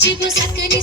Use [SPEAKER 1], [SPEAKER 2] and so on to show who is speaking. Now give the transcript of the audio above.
[SPEAKER 1] జీవ సకని